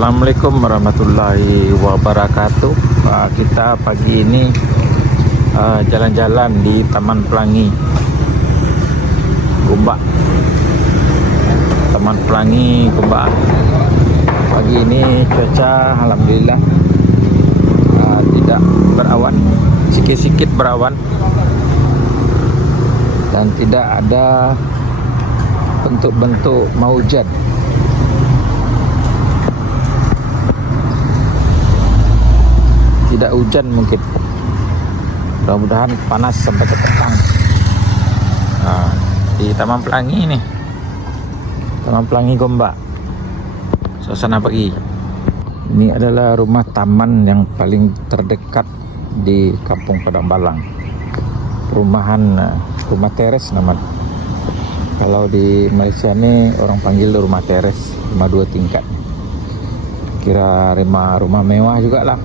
Assalamualaikum warahmatullahi wabarakatuh. Kita pagi ini jalan-jalan di Taman Pelangi Gombak. Taman Pelangi Gombak. Pagi ini cuaca alhamdulillah tidak berawan, sikit-sikit berawan dan tidak ada bentuk-bentuk mau hujan. Tidak hujan mungkin, mudah-mudahan panas sampai ke petang. Di Taman Pelangi ini, Taman Pelangi Gombak, suasana pagi. Ini adalah rumah taman yang paling terdekat di Kampung Padang Balang. Perumahan rumah teres namanya. Kalau di Malaysia ini orang panggil rumah teres, rumah 2 tingkat. Kira rumah mewah juga lah.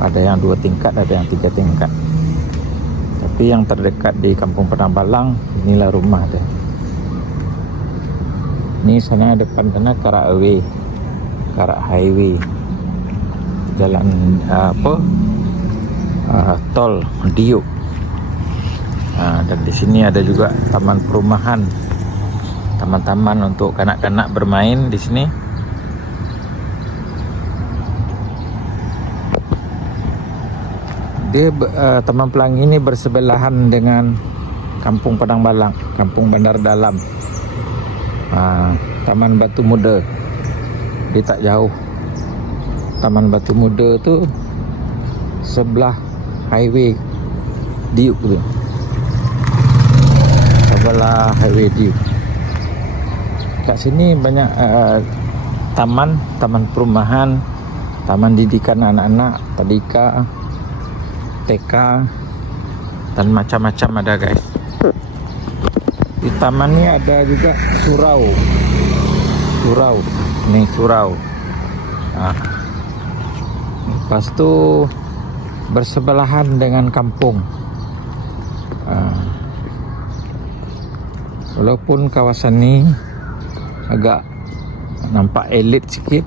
Ada yang 2 tingkat, ada yang 3 tingkat. Tapi yang terdekat di Kampung Padang Balang, inilah rumah dia. Ini sana depan sana Karak Highway, jalan tol Diuk. Dan di sini ada juga taman perumahan, taman-taman untuk kanak-kanak bermain di sini. Taman Pelangi ini bersebelahan dengan Kampung Padang Balang, Kampung Bandar Dalam, Taman Batu Muda. Dia tak jauh. Taman Batu Muda tu sebelah highway Diuk tu, sebelah highway Diuk. Kat sini banyak taman perumahan, taman didikan anak-anak, tadika, TK, dan macam-macam ada guys. Di taman ni ada juga surau. Ni surau. Lepas tu bersebelahan dengan kampung. Walaupun kawasan ni agak nampak elit sikit,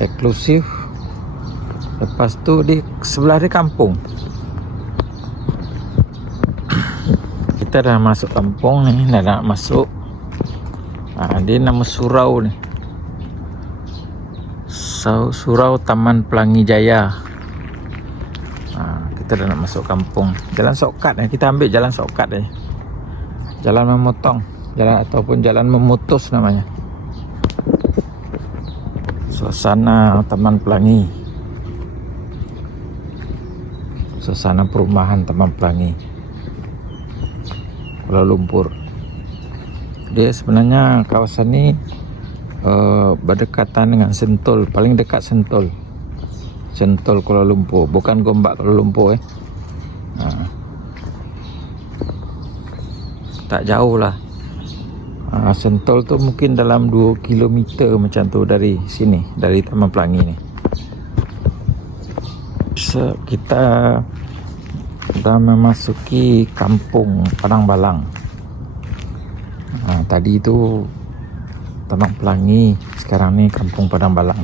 eksklusif. Lepas tu di sebelah dia kampung. Kita dah masuk kampung ni, dah nak masuk. Dia nama surau ni, Surau Taman Pelangi Jaya. Kita dah nak masuk kampung. Jalan shortcut ni, kita ambil jalan shortcut ni. Jalan memotong, jalan ataupun jalan memutus namanya. Suasana Taman Pelangi, suasana perumahan Taman Pelangi Kuala Lumpur. Dia sebenarnya kawasan ni berdekatan dengan Sentul, paling dekat Sentul Kuala Lumpur, bukan Gombak Kuala Lumpur tak jauh lah. Sentul tu mungkin dalam 2 km macam tu dari sini, dari Taman Pelangi ni. Kita dah memasuki Kampung Padang Balang. Tadi tu Taman Pelangi, sekarang ni Kampung Padang Balang.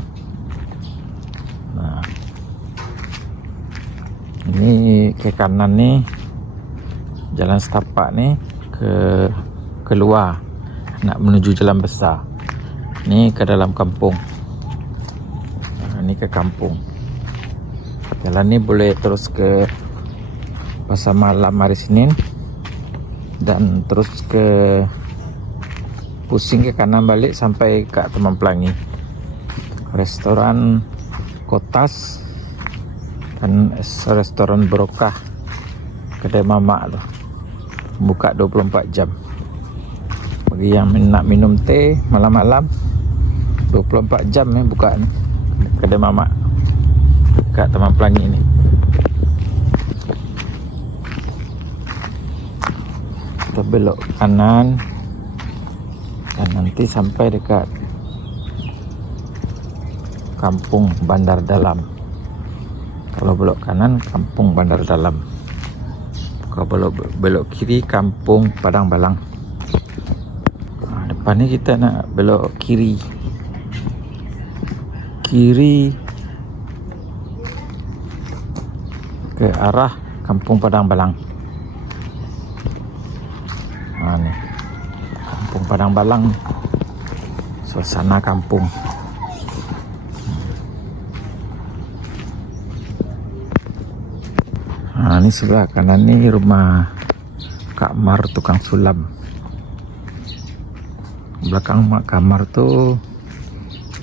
Ini ke kanan ni, jalan setapak ni keluar nak menuju jalan besar. Ni ke dalam kampung. Ni ke kampung. Jalan ni boleh terus ke Pasar Malam hari Senin dan terus ke pusing ke kanan balik sampai ke Taman Pelangi. Restoran Kotas dan restoran Berokah, kedai mamak tu buka 24 jam. Bagi yang nak minum teh malam-malam, 24 jam buka ni kedai mamak kat Taman Pelangi ni. Kita belok kanan dan nanti sampai dekat Kampung Bandar Dalam. Kalau belok kanan, Kampung Bandar Dalam. Kalau belok kiri, Kampung Padang Balang. Lepas ni kita nak belok kiri. Kiri ke arah Kampung Padang Balang. Ni Kampung Padang Balang. Suasana kampung. Ni sebelah kanan ni rumah Kak Mar tukang sulam. Belakang Mak Kamar tu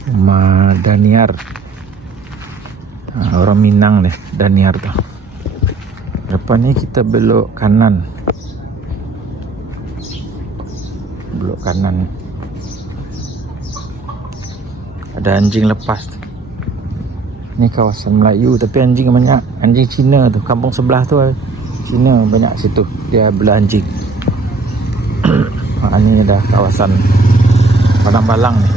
rumah Daniar. Orang Minang deh Daniar tu. Lepas ni kita belok kanan. Belok kanan. Ada anjing lepas tu. Ni kawasan Melayu tapi anjing banyak. Anjing Cina tu. Kampung sebelah tu Cina banyak situ. Dia bela anjing. Ni ada kawasan Padang Balang ni.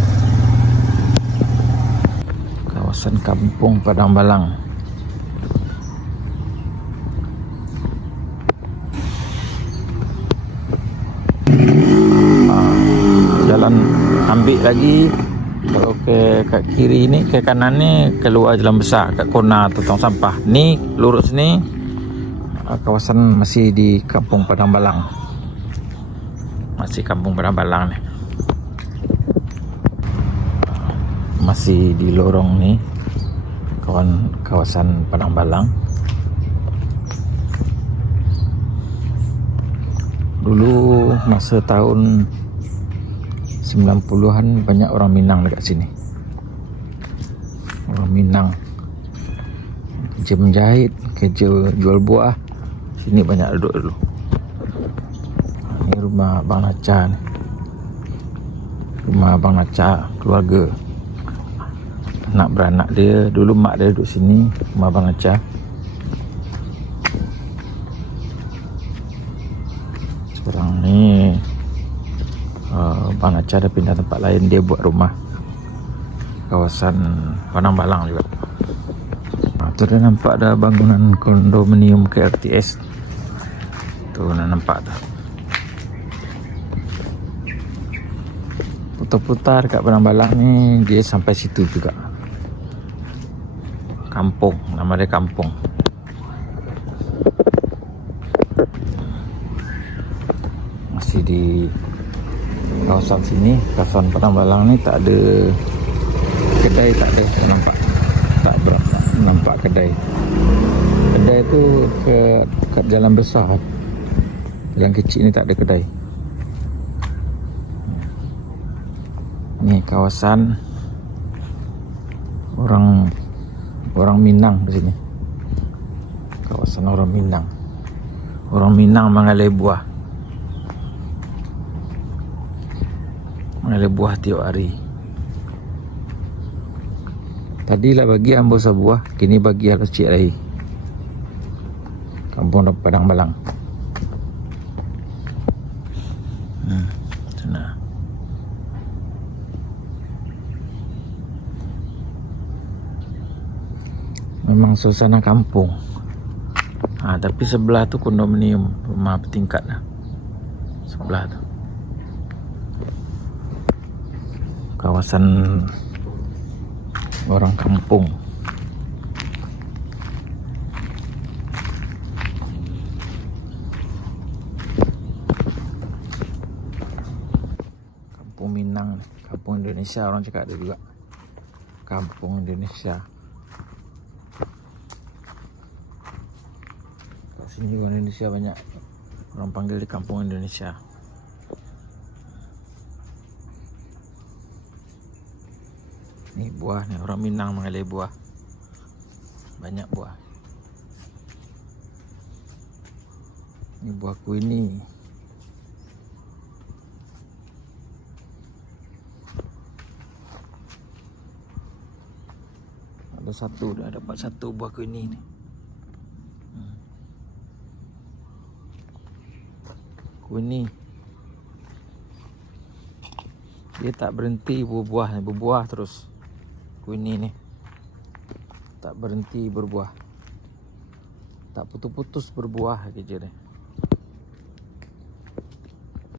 Kawasan Kampung Padang Balang. Jalan ambil lagi. Kalau ke kat kiri ni, ke kanan ni keluar jalan besar kat kona tu tong sampah. Ni lurus ni kawasan masih di Kampung Padang Balang. Masih Kampung Padang Balang ni. Masih di lorong ni kawasan Padang Balang. Dulu masa tahun 90-an banyak orang Minang dekat sini. Orang Minang kerja menjahit, kerja jual buah. Sini banyak duduk dulu. Ini rumah Abang Naca ni. Rumah Abang Naca, keluarga. Anak beranak dia. Dulu mak dia duduk sini. Rumah Abang Naca. Sekarang ni Abang Naca dah pindah tempat lain. Dia buat rumah kawasan Padang Balang juga. Tu dah nampak dah bangunan kondominium KRTS. Tu dah nampak dah. Putar-putar kat Padang Balang ni, dia sampai situ juga. Kampung, nama dia kampung. Masih di kawasan sini, kawasan Padang Balang ni tak ada kedai, tak ada. Tak nampak. Tak berapa nampak kedai. Kedai tu kat jalan besar. Jalan kecil ni tak ada kedai. Ni kawasan orang Minang di sini. Kawasan orang Minang. Orang Minang mengalai buah. Mengalai buah tiap hari. Tadilah bagi ambo sebuah, kini bagi halus cik lagi. Kampung Padang Balang. Sana. Memang suasana kampung. Tapi sebelah tu kondominium, rumah bertingkat lah. Sebelah tu. Kawasan orang kampung. Kampung Minang, kampung Indonesia orang cakap ada juga. Kampung Indonesia. Kat sini orang Indonesia banyak. Orang panggil di kampung Indonesia. Ni buah ni, orang Minang mengalai buah. Banyak buah. Ni buah kuini. Ada satu, dah dapat satu buah kuini ni. Kuini. Dia tak berhenti berbuah terus. Kuini ni tak berhenti berbuah, tak putus-putus berbuah kerja dia.